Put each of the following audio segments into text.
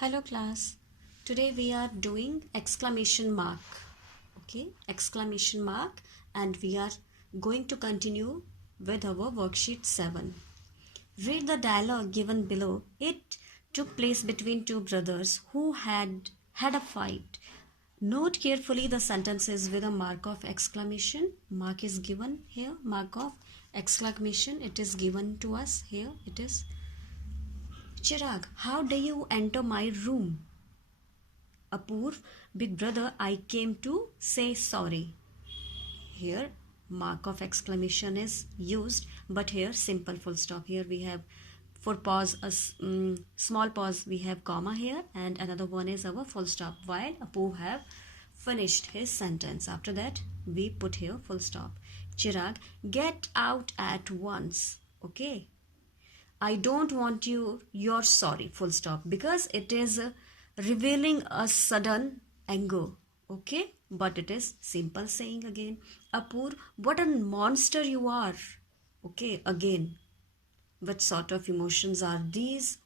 Hello class. Today we are doing exclamation mark. Okay, exclamation mark, and we are going to continue with our worksheet 7. Read the dialogue given below. It took place between two brothers who had a fight. Note carefully the sentences with a mark of exclamation. Mark is given here. Mark of exclamation. It is given to us here. It is Chirag, how dare you enter my room? Apurv, big brother, I came to say sorry. Here, mark of exclamation is used, but here simple full stop. Here we have for pause, small pause, we have comma here, and another one is our full stop. While Apurv have finished his sentence. After that, we put here full stop. Chirag, get out at once. Okay. I don't want you're sorry, full stop, because it is revealing a sudden anger, okay? But it is simple saying again. Apur, what a monster you are, okay? Again, what sort of emotions are these?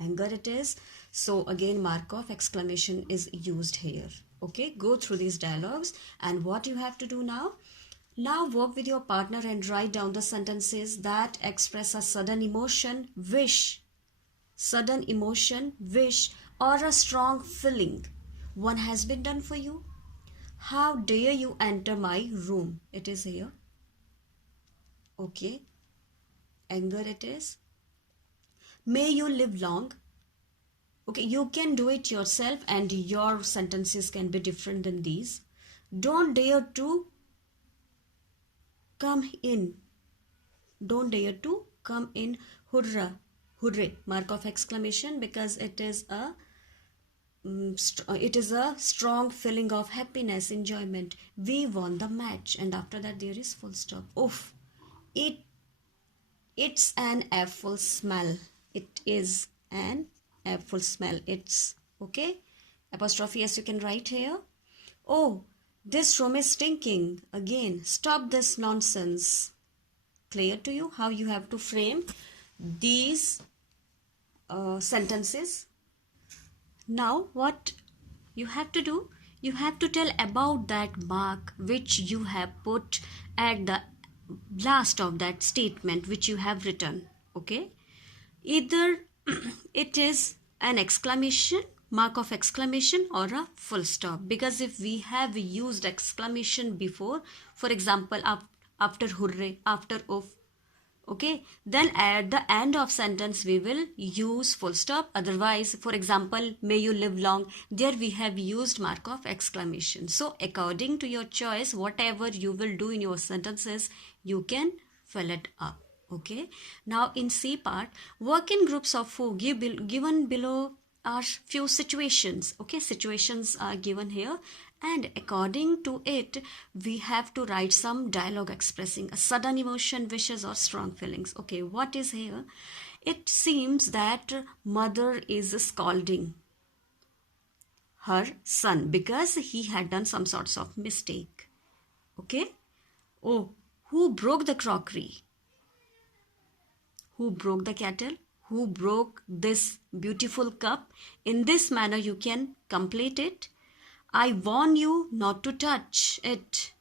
Anger it is. So again, mark of exclamation is used here, okay? Go through these dialogues, and what you have to do now? Now work with your partner and write down the sentences that express a sudden emotion, wish, or a strong feeling. One has been done for you. How dare you enter my room? It is here. Okay. Anger it is. May you live long. Okay, you can do it yourself and your sentences can be different than these. Don't dare to come in. Don't dare to come in. Hurrah. Hooray. Mark of exclamation, because it is a strong feeling of happiness, enjoyment. We won the match, and after that there is full stop. Oof. It's an apple smell. It is an apple smell. It's okay. Apostrophe S you can write here. Oh, this room is stinking. Again, stop this nonsense. Clear to you how you have to frame these sentences? Now what you have to do? You have to tell about that mark which you have put at the last of that statement which you have written. Okay, either it is an exclamation, mark of exclamation, or a full stop, because if we have used exclamation before, for example after hooray, after of, okay, then at the end of sentence we will use full stop. Otherwise, for example, may you live long, there we have used mark of exclamation. So according to your choice, whatever you will do in your sentences, you can fill it up. Okay, now in C part, work in groups of four. Given below are few situations. Okay, situations are given here, and according to it we have to write some dialogue expressing a sudden emotion, wishes, or strong feelings. Okay, what is here? It seems that mother is scolding her son because he had done some sorts of mistake. Okay, oh, who broke the crockery? Who broke the kettle? Who broke this beautiful cup? In this manner you can complete it. I warn you not to touch it.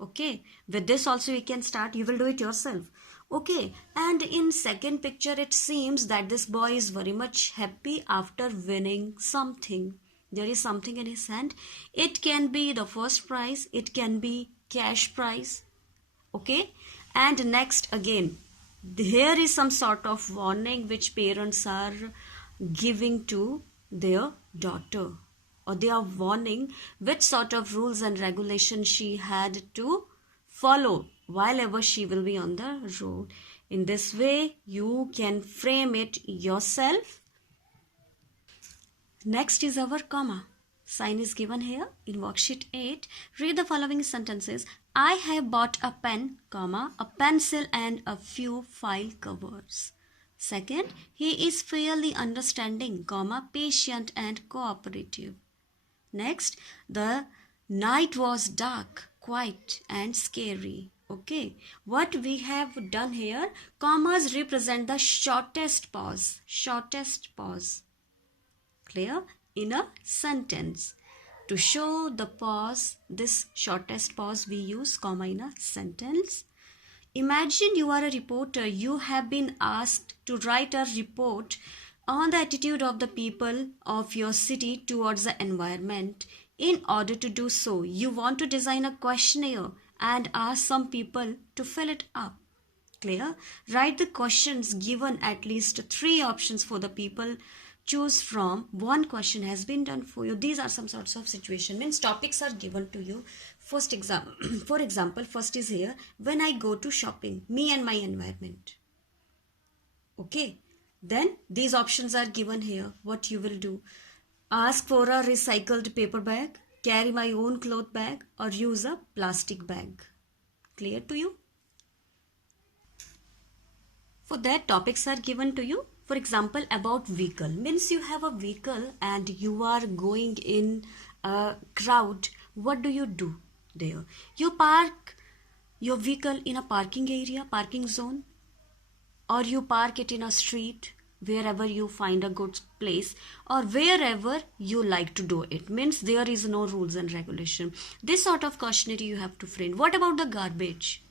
Okay, with this also you can start. You will do it yourself. Okay, and in second picture it seems that this boy is very much happy after winning something. There is something in his hand. It can be the first prize, it can be cash prize. Okay, and next again, here is some sort of warning which parents are giving to their daughter, or they are warning which sort of rules and regulations she had to follow while ever she will be on the road. In this way you can frame it yourself. Next is our comma. Sign is given here in worksheet 8. Read the following sentences. I have bought a pen, comma, a pencil and a few file covers. Second, he is fairly understanding, comma, patient and cooperative. Next, the night was dark, quiet and scary. Okay, what we have done here, commas represent the shortest pause. Shortest pause. Clear? In a sentence. To show the pause, this shortest pause we use comma in a sentence. Imagine you are a reporter. You have been asked to write a report on the attitude of the people of your city towards the environment. In order to do so, you want to design a questionnaire and ask some people to fill it up. Clear? Write the questions given at least 3 options for the people choose from. One question has been done for you. These are some sorts of situation. Means topics are given to you. First example, for example, first is here, when I go to shopping, me and my environment. Okay. Then these options are given here. What you will do? Ask for a recycled paper bag, carry my own cloth bag, or use a plastic bag. Clear to you? For that, topics are given to you. For example, about vehicle. Means you have a vehicle and you are going in a crowd. What do there? You park your vehicle in a parking area, parking zone, or you park it in a street, wherever you find a good place, or wherever you like to do it. Means there is no rules and regulation. This sort of questionnaire you have to frame. What about the garbage?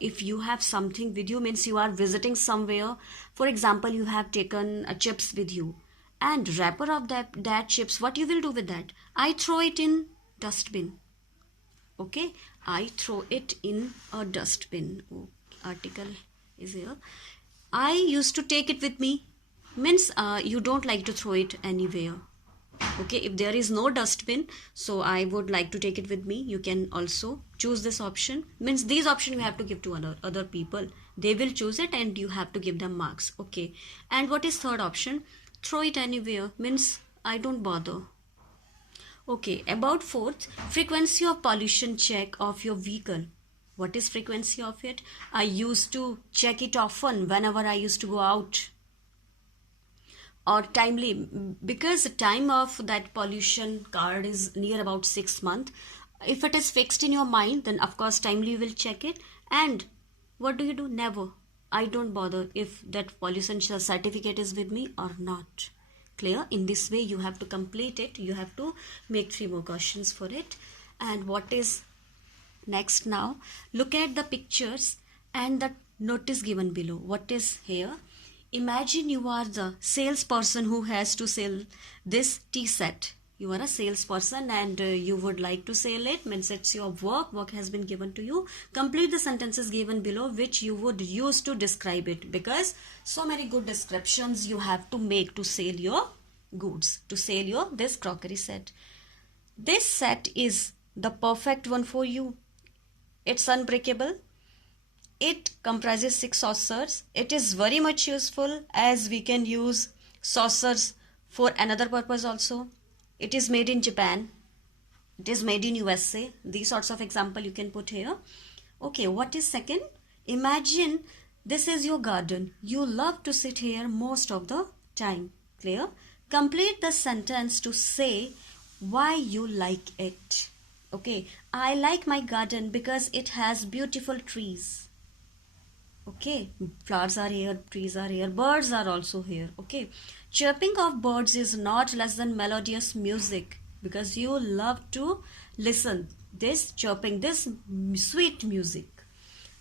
If you have something with you, means you are visiting somewhere, for example, you have taken a chips with you and wrapper of that chips, what you will do with that? I throw it in dustbin. Okay, I throw it in a dustbin. Article is here. I used to take it with me. Means you don't like to throw it anywhere. Okay, if there is no dustbin, so I would like to take it with me, you can also choose this option. Means these options you have to give to other people. They will choose it and you have to give them marks. Okay, and what is third option? Throw it anywhere. Means I don't bother. Okay, about fourth, frequency of pollution check of your vehicle. What is frequency of it? I used to check it often whenever I used to go out, or timely, because the time of that pollution card is near about 6 months. If it is fixed in your mind, then of course timely you will check it. And what do? Never. I don't bother if that pollution certificate is with me or not. Clear? In this way you have to complete it. You have to make 3 more questions for it. And what is next now? Look at the pictures and the notice given below. What is here? Imagine you are the salesperson who has to sell this tea set. You are a salesperson and you would like to sell it. Means it's your work has been given to you. Complete the sentences given below which you would use to describe it, because so many good descriptions you have to make to sell your goods, to sell your this crockery set. This set is the perfect one for you. It's unbreakable. It comprises 6 saucers. It is very much useful as we can use saucers for another purpose also. It is made in Japan. It is made in USA. These sorts of example you can put here. Okay, what is second? Imagine this is your garden. You love to sit here most of the time. Clear? Complete the sentence to say why you like it. Okay, I like my garden because it has beautiful trees. Okay, flowers are here, trees are here, birds are also here. Okay, chirping of birds is not less than melodious music, because you love to listen this chirping, this sweet music.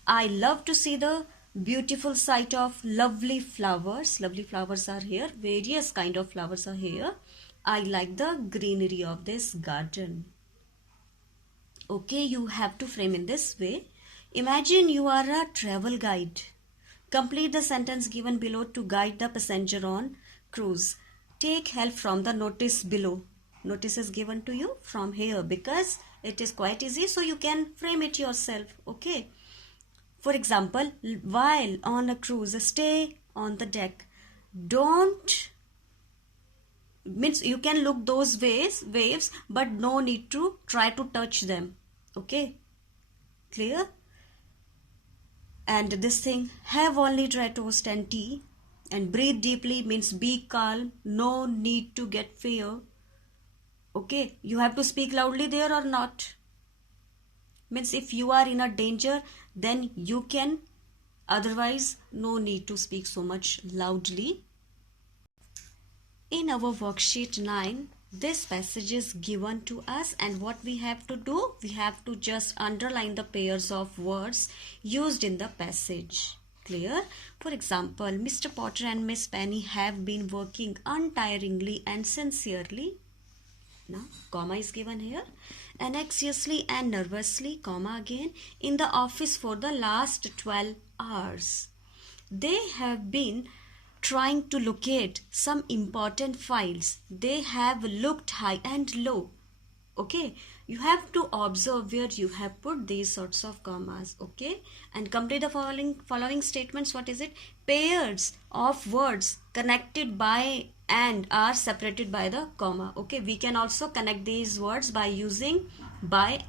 I love to see the beautiful sight of lovely flowers. Lovely flowers are here, various kind of flowers are here. I like the greenery of this garden. Okay, you have to frame in this way. Imagine you are a travel guide. Complete the sentence given below to guide the passenger on cruise. Take help from the notice below. Notice is given to you from here because it is quite easy, so you can frame it yourself. Okay. For example, while on a cruise, stay on the deck. Don't, means you can look those waves, but no need to try to touch them. Okay. Clear? And this thing, have only dry toast and tea, and breathe deeply means be calm, no need to get fear. Okay, you have to speak loudly there or not. Means if you are in a danger, then you can, otherwise no need to speak so much loudly. In our worksheet 9, this passage is given to us, and what we have to do, we have to just underline the pairs of words used in the passage. Clear? For example, Mr. Potter and Miss Penny have been working untiringly and sincerely. Now, comma is given here. Anxiously and nervously, comma again, in the office for the last 12 hours. They have been trying to locate some important files. They have looked high and low. Okay, you have to observe where you have put these sorts of commas. Okay, and complete the following statements. What is it? Pairs of words connected by and are separated by the comma. Okay, we can also connect these words by using by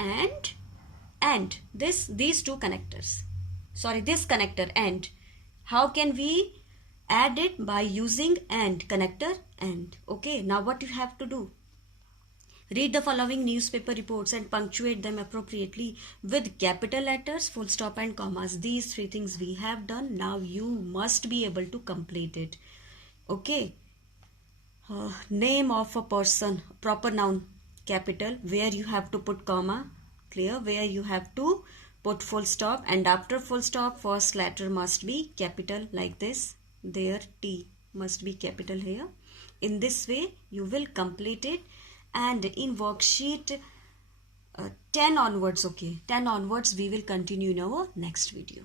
and these two connectors. Sorry, this connector and. How can we add it? By using and, connector and. Okay, now what you have to do? Read the following newspaper reports and punctuate them appropriately with capital letters, full stop and commas. These three things we have done. Now you must be able to complete it. Okay. Name of a person, proper noun, capital, where you have to put comma. Clear? Where you have to put full stop, and after full stop first letter must be capital, like this. There T must be capital here. In this way you will complete it, and in worksheet 10 onwards, okay, 10 onwards we will continue in our next video.